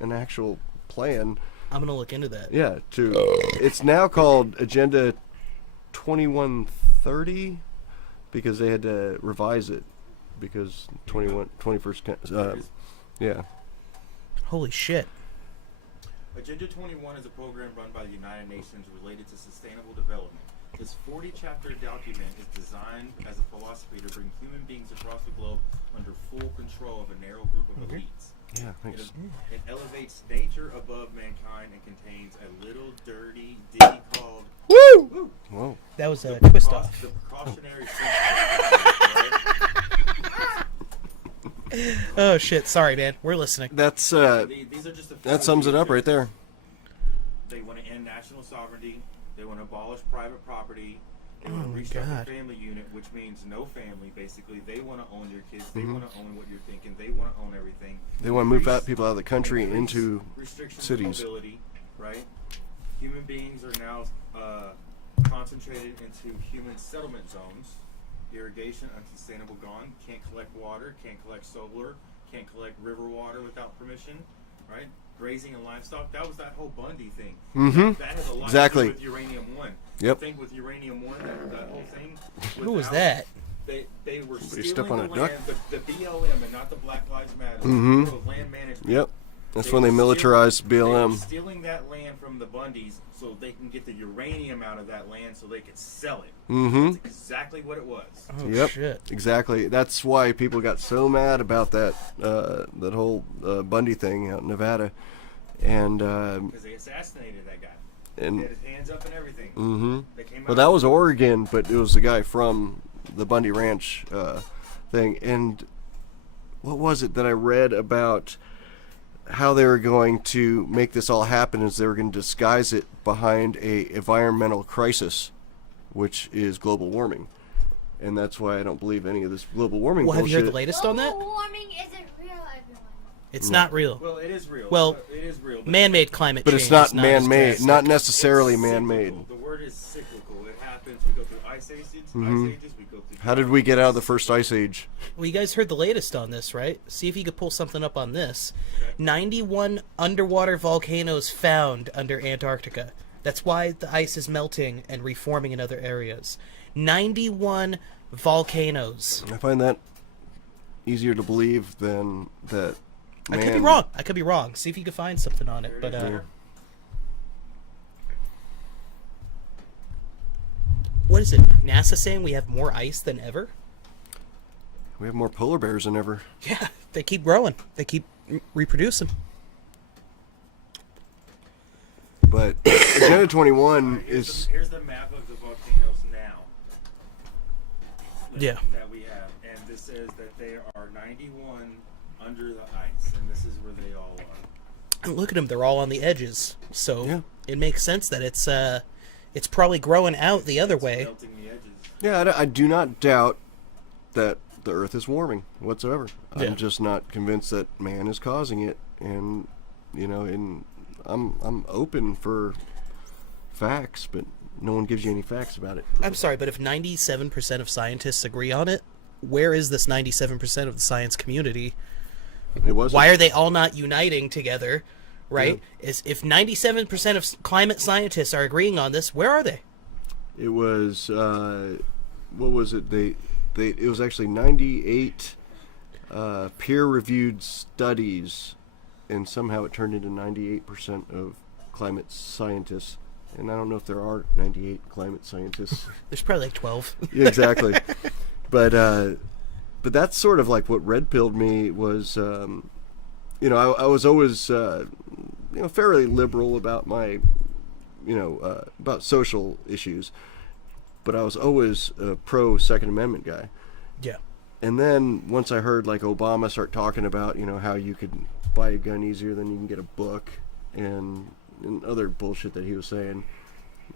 an actual plan. I'm going to look into that. Yeah, it's now called Agenda 2130 because they had to revise it because 21st. Yeah. Holy shit. Agenda 21 is a program run by the United Nations related to sustainable development. This 40-chapter document is designed as a philosophy to bring human beings across the globe under full control of a narrow group of elites. Yeah, thanks. It elevates nature above mankind and contains a little dirty ditty called Woo! Whoa. That was a twist off. the precautionary principle. Right? Oh, shit. Sorry, man. We're listening. That's These are just a few that sums it up right there. They want to end national sovereignty. They want to abolish private property. They want Oh to my restart God. the family unit, which means no family, basically. They want to own your kids. They want to own what you're thinking. They want to own everything. They want to move people out of the country Increase into restrictions cities. of mobility, right? Human beings are now concentrated into human settlement zones. Irrigation, unsustainable gone. Can't collect water. Can't collect solar. Can't collect river water without permission, right? Grazing and livestock. That was that whole Bundy thing. Mhm. That has a lot Exactly. to do with Uranium One. Yep. I think with Uranium One, that whole thing. Who was without- that? They were Somebody stealing step on the a duck? land, the BLM and not the Black Lives Matter. Mhm. Bureau of Land Management. Yep. That's They when they were militarized They were BLM. stealing that land from the Bundys so they can get the uranium out of that land so they could sell it. Mm-hmm. That's exactly what it was. Oh, Yep. shit. Exactly. That's why people got so mad about that whole Bundy thing out in Nevada, and Because they assassinated that guy. He had his hands up and everything. mm-hmm. They came Well, out- that was Oregon, but it was the guy from the Bundy Ranch thing. And what was it that I read about how they were going to make this all happen? Is they were going to disguise it behind a environmental crisis, which is global warming. And that's why I don't believe any of this global warming Well, have you bullshit. heard the latest on that? Global warming isn't real, everyone. It's not real. Well, it is real. Well, it is real. But Man-made climate But change it's not is as man-made, drastic. not necessarily it's man-made. cyclical. The word is cyclical. It happens. We go through ice ages. Mhm. Ice ages. We go through. How did we get out of the first ice age? Well, you guys heard the latest on this, right? See if you could pull something up on this. Okay. 91 underwater volcanoes found under Antarctica. That's why the ice is melting and reforming in other areas. 91 volcanoes. I find that easier to believe than that. Man, I could be wrong. I could be wrong. See if you can find something on it. But what is it? NASA saying we have more ice than ever? we have more polar bears than ever. Yeah, they keep growing. They keep reproducing. But Agenda 21 is. Here's the map of the volcanoes now. Yeah. That we have, and this says that there are 91 under the ice, and this is where they all are. And look at them; they're all on the edges. So Yeah. it makes sense that it's probably growing out the other way. Melting the edges. Yeah, I do not doubt that the Earth is warming whatsoever. Yeah. I'm just not convinced that man is causing it, and I'm open for facts, but no one gives you any facts about it. I'm sorry, but if 97% of scientists agree on it, where is this 97% of the science community? It wasn't. Why are they all not uniting together? Right? Is if 97% of climate scientists are agreeing on this, where are they? It was what was it? It was actually 98 peer-reviewed studies, and somehow it turned into 98% of climate scientists. And I don't know if there are 98 climate scientists. There's probably like 12. Yeah, exactly. But that's sort of like what red pilled me was. I was always fairly liberal about my about social issues, but I was always a pro Second Amendment guy. Yeah. And then once I heard like Obama start talking about how you could buy a gun easier than you can get a book and other bullshit that he was saying,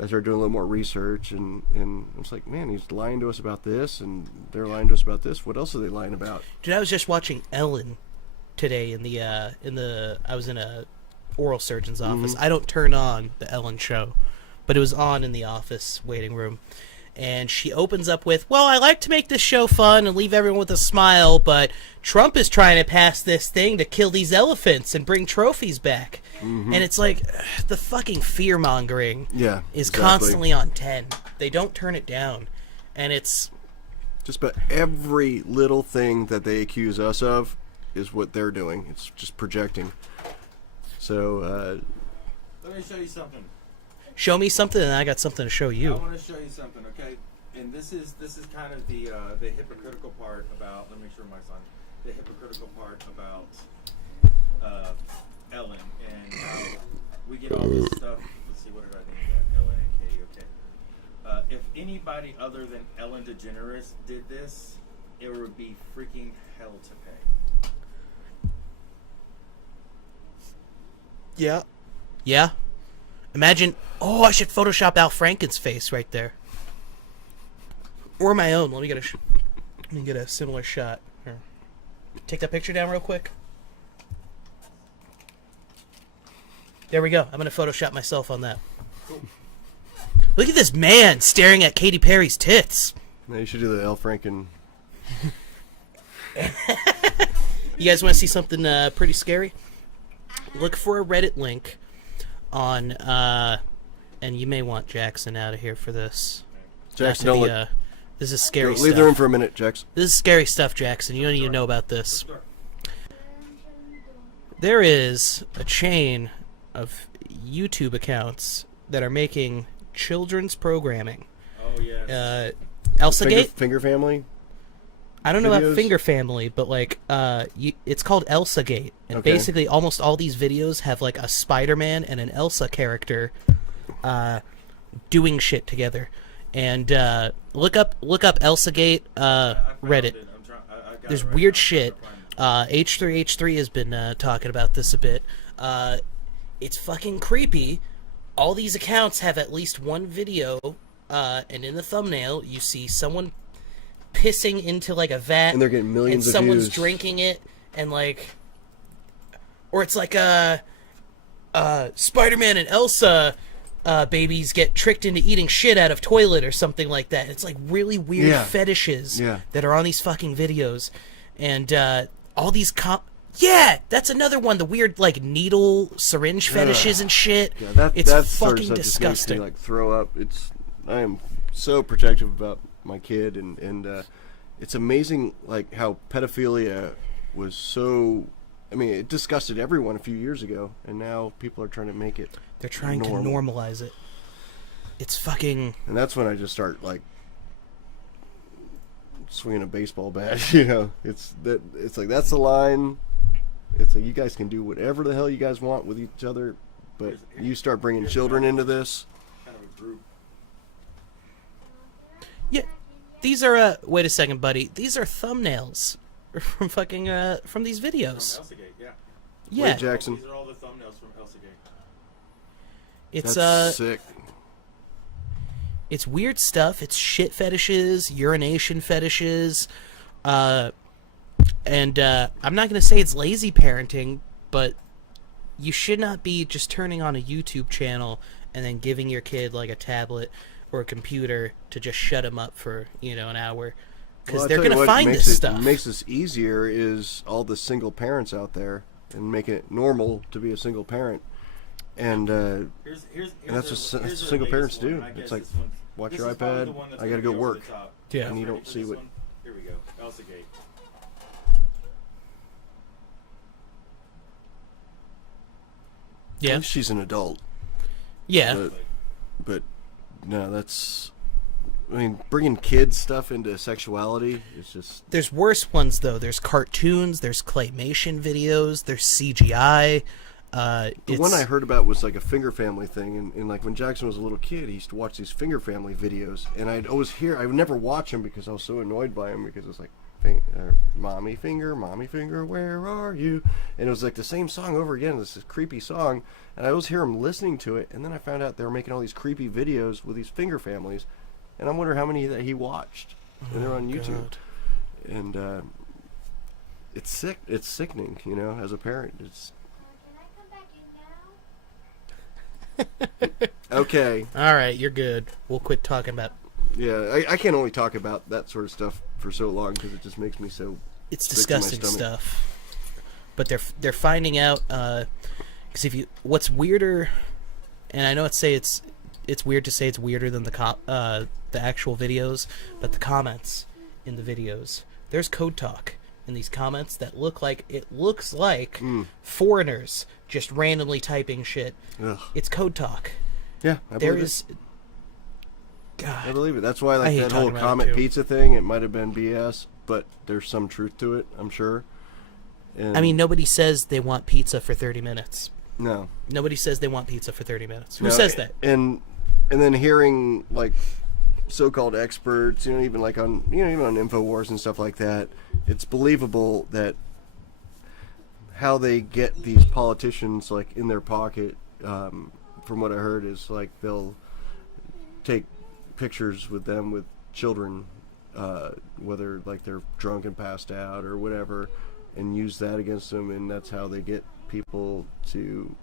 I started doing a little more research, and I was like, man, he's lying to us about this, and they're lying to us about this. What else are they lying about? Dude, I was just watching Ellen today I was in a oral surgeon's office. I don't turn on the Ellen show, but it was on in the office waiting room. And she opens up with, well, I like to make this show fun and leave everyone with a smile, but Trump is trying to pass this thing to kill these elephants and bring trophies back. And it's like, the fucking fear-mongering is constantly on 10. They don't turn it down. And it's... just about every little thing that they accuse us of is what they're doing. It's just projecting. So, Let me show you something. Show me something, and I got something to show you. I want to show you something, okay? And this is kind of the hypocritical part about. Let me make sure mic's on. The hypocritical part about Ellen and how we get all this stuff. Let's see, what did I name that? Ellen and Katie. Okay. If anybody other than Ellen DeGeneres did this, it would be freaking hell to pay. Yeah. Imagine, I should Photoshop Al Franken's face right there. Or my own. Let me get a similar shot. Here. Take that picture down real quick. There we go. I'm going to Photoshop myself on that. Cool. Look at this man staring at Katy Perry's tits. now you should do the Al Franken. You guys want to see something pretty scary? Look for a Reddit link on, and you may want Jackson out of here for this. Jackson, Not to don't be, look. this is scary stuff. Leave the room for a minute, Jackson. This is scary stuff, Jackson. You don't even know about this. There is a chain of YouTube accounts that are making children's programming. Oh yes. ElsaGate? Finger family. I don't know about videos? Finger Family, but like, it's called ElsaGate, and Okay. basically almost all these videos have like a Spider-Man and an Elsa character, doing shit together. And look up ElsaGate Reddit. There's weird shit. H3H3 has been talking about this a bit. It's fucking creepy. All these accounts have at least one video, and in the thumbnail you see someone pissing into like a vat, And they're getting millions and of someone's views. drinking it, and like, or it's like Spider-Man and Elsa babies get tricked into eating shit out of toilet or something like that. It's like really weird Yeah. fetishes Yeah. that are on these fucking videos, and all these Yeah, that's another one. The weird like needle syringe fetishes and shit. Yeah, that it's that sort of fucking stuff just makes disgusting. me, like, throw up. I am so protective about my kid, and it's amazing like how pedophilia was so. I mean, it disgusted everyone a few years ago, and now people are trying to make it. They're trying to normalize it. It's fucking. And that's when I just start like swinging a baseball bat. You know, it's like that's the line. It's like you guys can do whatever the hell you guys want with each other, but you start bringing children into this. Kind of a group. Yeah, these are wait a second, buddy. These are thumbnails from fucking from these videos. From Elsagate, yeah. Yeah, Wait, Jackson. These are all the thumbnails from Elsagate. it's That's sick. it's weird stuff. It's shit fetishes, urination fetishes, and I'm not gonna say it's lazy parenting, but you should not be just turning on a YouTube channel and then giving your kid like a tablet or a computer to just shut him up for an hour, because Well, I'll they're tell you gonna what find makes this it, stuff. Makes this easier is all the single parents out there, and making it normal to be a single parent. And Here's and that's what here's their single parents latest one, do. and I It's guess like, this one- watch this your is probably iPad, the one that's I gonna gotta go be over work. the top. Yeah. And you Ready don't for see this what. one? Here we go. Elsagate. At Yeah, least she's an adult. yeah. But no, that's. I mean, bringing kids stuff into sexuality is just. There's worse ones though. There's cartoons. There's claymation videos. There's CGI. The one I heard about was like a Finger Family thing, and like when Jackson was a little kid, he used to watch these Finger Family videos, and I would never watch them because I was so annoyed by them, because it was like, mommy finger, where are you? And it was like the same song over again, this creepy song, and I always hear him listening to it, and then I found out they were making all these creepy videos with these Finger Families, and I wonder how many that he watched, and they're on YouTube, and it's sick, it's sickening, as a parent. It's okay. All right, you're good. We'll quit talking about. Yeah, I can only talk about that sort of stuff for so long because it just makes me so. It's sick to my disgusting stomach. stuff. But they're finding out because what's weirder, and I know it's weird to say it's weirder than the actual videos, but the comments in the videos, there's code talk in these comments that looks like foreigners just randomly typing shit. Ugh. It's code talk. Yeah, I There believe is. it. God. I believe it. That's why, I like, hate that whole talking about it, Comet too. Pizza thing, it might have been BS, but there's some truth to it, I'm sure. And I mean, nobody says they want pizza for 30 minutes. no. Nobody says they want pizza for 30 minutes. Who No, says that? And then hearing, like, so-called experts, even like on, even on InfoWars and stuff like that, it's believable that how they get these politicians, like, in their pocket, from what I heard, is like they'll take pictures with them with children, whether like they're drunk and passed out or whatever, and use that against them, and that's how they get people to,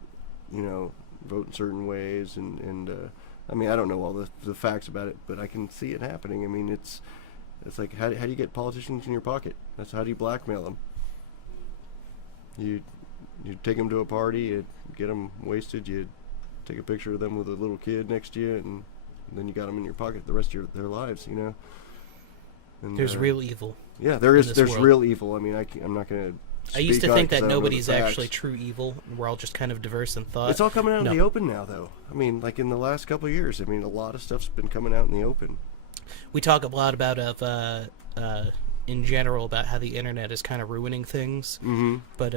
vote in certain ways. And I mean, I don't know all the facts about it, but I can see it happening. I mean, it's like, how do you get politicians in your pocket? That's how do you blackmail them? You take them to a party, you get them wasted, you take a picture of them with a little kid next to you, and then you got them in your pocket the rest of their lives, And, There's real evil. Yeah, there is. this There's world. real evil. I mean, I'm not going to. I used to think that nobody's actually true evil, and we're all just kind of diverse in thought. It's all coming out No. in the open now, though. I mean, like in the last couple of years, I mean, a lot of stuff's been coming out in the open. We talk a lot about in general about how the internet is kind of ruining things, but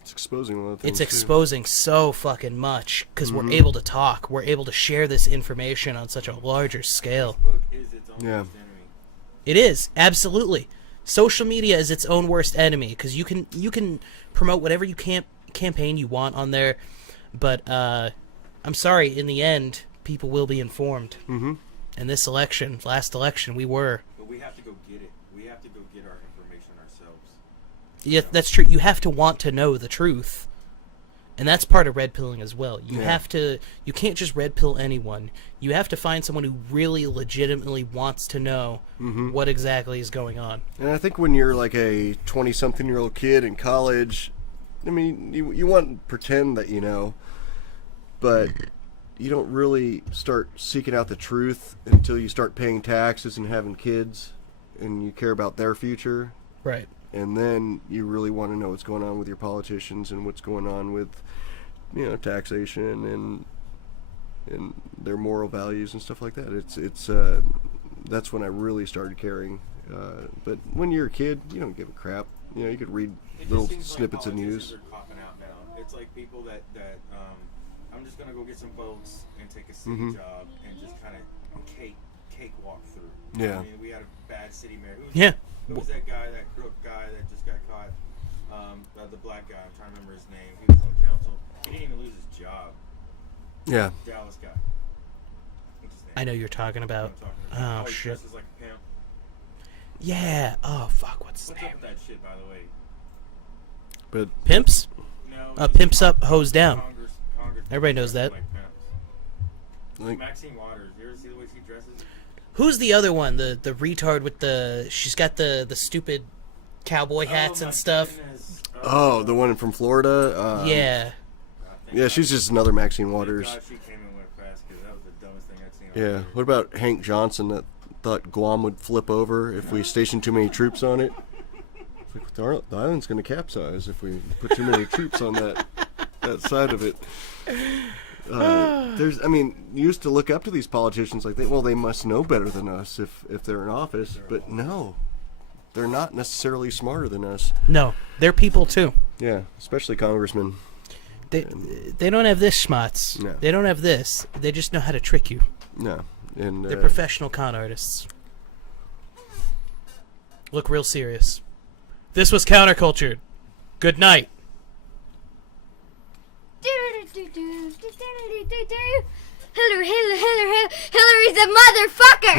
It's exposing a lot of things. it's exposing so fucking much because we're able to talk, we're able to share this information on such a larger scale. Facebook is its own Yeah. worst enemy. It is, absolutely. Social media is its own worst enemy because you can promote whatever campaign you want on there, but I'm sorry, in the end, people will be informed. Mm-hmm. And this last election, we were. But we have to go get it. We have to go get our information ourselves. Yeah, that's true. You have to want to know the truth. And that's part of red pilling as well. You Yeah. have to. You can't just red pill anyone. You have to find someone who really legitimately wants to know what exactly is going on. And I think when you're like a 20-something-year-old kid in college, I mean, you want to pretend that you know, but you don't really start seeking out the truth until you start paying taxes and having kids, and you care about their future. Right. And then you really want to know what's going on with your politicians and what's going on with, you know, taxation and their moral values and stuff like that. It's that's when I really started caring. But when you're a kid, you don't give a crap. You know, you could read It just little seems snippets like of news. politicians are copping out now. It's like people that I'm just gonna go get some votes and take a city job and just kind of cake walk through. Yeah. I mean, we had a bad city mayor. Who was that guy, that crook guy that just got caught? The black guy. I'm trying to remember his name. He was on the council. He didn't even lose his job. Yeah. Dallas guy. What's his name? I know you're talking You know about. what I'm talking about. Oh, He shit. dresses like a pimp. Yeah. Oh, fuck. What's his What's name? up with that shit, by the way? But Pimps? No. Pimps up, hose down. Congress Everybody knows that. like pimps. like, Maxine Waters. You ever see the way she dresses? Who's the other one? The retard with the... She's got the stupid cowboy hats Oh, and my stuff. goodness. oh, the one from Florida. Yeah. Yeah, she's just another Maxine Waters. God, she came in with fast because that was the dumbest thing I've seen. Yeah. What about Hank Johnson that thought Guam would flip over if we stationed too many troops on it? It's like, the island's going to capsize if we put too many troops on that side of it. I mean, you used to look up to these politicians like, they must know better than us if they're in office. But no, they're not necessarily smarter than us. No, they're people too. Yeah, especially congressmen. They don't have this schmatz. No. They don't have this. They just know how to trick you. No, and They're professional con artists. Look real serious. This was Countercultured. Good night. Hillary's a motherfucker.